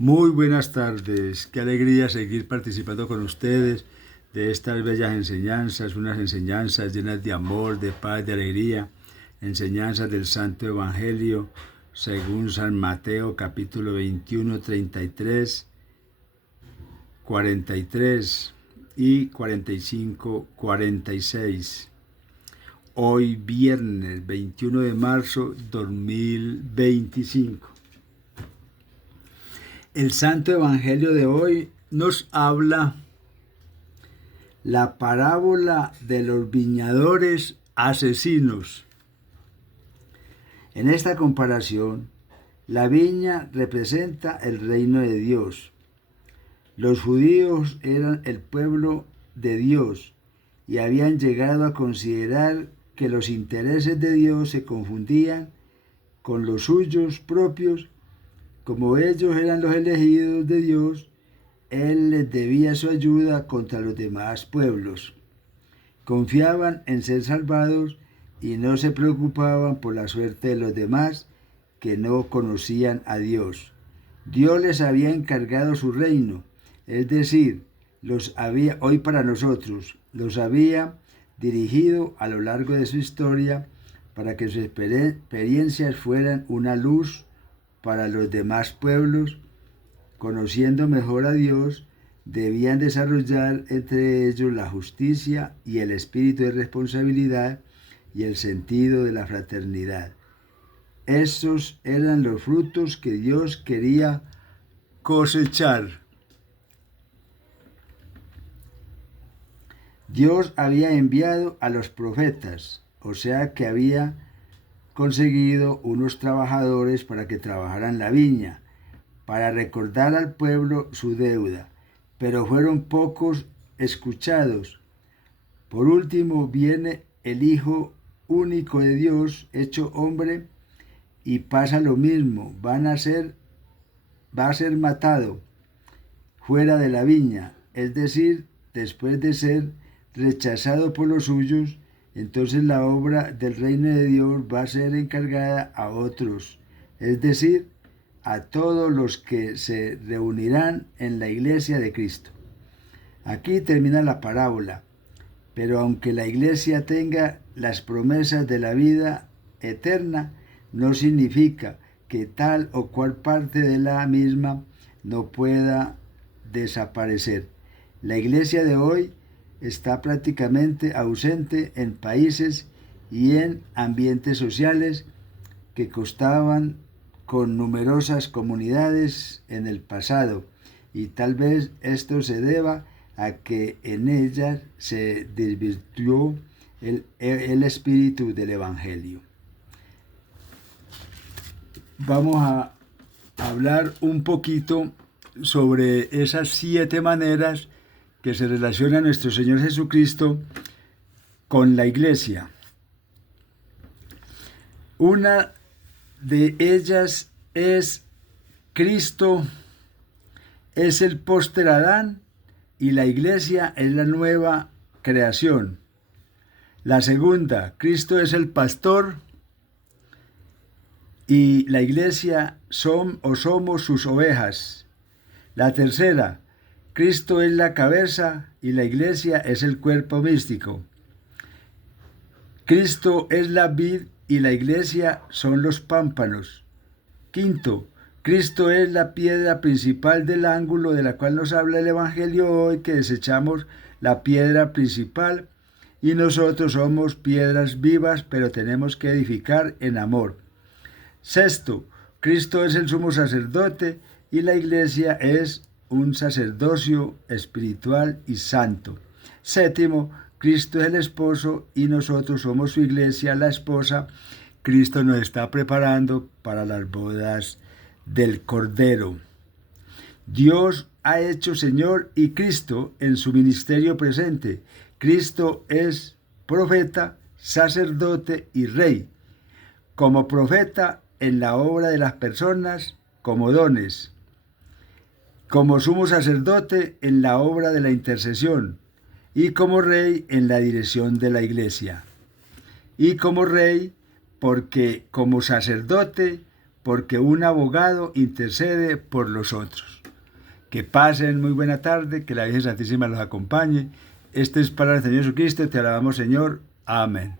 Muy buenas tardes, qué alegría seguir participando con ustedes de estas bellas enseñanzas, unas enseñanzas llenas de amor, de paz, de alegría, enseñanzas del Santo Evangelio según San Mateo capítulo 21, 33, 43 y 45, 46. Hoy viernes 21 de marzo 2025. El Santo Evangelio de hoy nos habla la parábola de los viñadores asesinos. En esta comparación, la viña representa el reino de Dios. Los judíos eran el pueblo de Dios y habían llegado a considerar que los intereses de Dios se confundían con los suyos propios. Como ellos eran los elegidos de Dios, Él les debía su ayuda contra los demás pueblos. Confiaban en ser salvados y no se preocupaban por la suerte de los demás que no conocían a Dios. Dios les había encargado su reino, es decir, hoy para nosotros, los había dirigido a lo largo de su historia para que sus experiencias fueran una luz para los demás pueblos. Conociendo mejor a Dios, debían desarrollar entre ellos la justicia y el espíritu de responsabilidad y el sentido de la fraternidad. Esos eran los frutos que Dios quería cosechar. Dios había enviado a los profetas, o sea que había conseguido unos trabajadores para que trabajaran la viña, para recordar al pueblo su deuda, pero fueron pocos escuchados. Por último viene el Hijo único de Dios, hecho hombre, y pasa lo mismo, va a ser matado fuera de la viña, es decir, después de ser rechazado por los suyos. Entonces la obra del reino de Dios va a ser encargada a otros, es decir, a todos los que se reunirán en la iglesia de Cristo. Aquí termina la parábola, pero aunque la iglesia tenga las promesas de la vida eterna, no significa que tal o cual parte de la misma no pueda desaparecer. La iglesia de hoy está prácticamente ausente en países y en ambientes sociales que constaban con numerosas comunidades en el pasado, y tal vez esto se deba a que en ellas se desvirtuó el espíritu del Evangelio. Vamos a hablar un poquito sobre esas 7 maneras que se relaciona nuestro Señor Jesucristo con la iglesia. Una de ellas es: Cristo es el póster Adán y la iglesia es la nueva creación. La segunda: Cristo es el pastor y la iglesia somos sus ovejas. La tercera: Cristo es la cabeza y la iglesia es el cuerpo místico. Cristo es la vid y la iglesia son los pámpanos. Quinto: Cristo es la piedra principal del ángulo de la cual nos habla el Evangelio hoy, que desechamos la piedra principal y nosotros somos piedras vivas, pero tenemos que edificar en amor. Sexto: Cristo es el sumo sacerdote y la iglesia es un sacerdocio espiritual y santo. Séptimo: Cristo es el esposo y nosotros somos su iglesia, la esposa. Cristo nos está preparando para las bodas del Cordero. Dios ha hecho Señor y Cristo en su ministerio presente. Cristo es profeta, sacerdote y rey. Como profeta en la obra de las personas como dones. Como sumo sacerdote en la obra de la intercesión. Y como rey en la dirección de la iglesia. Y como rey porque como sacerdote porque un abogado intercede por los otros. Que pasen muy buena tarde, que la Virgen Santísima los acompañe. Este es palabra del Señor Jesucristo, te alabamos, Señor. Amén.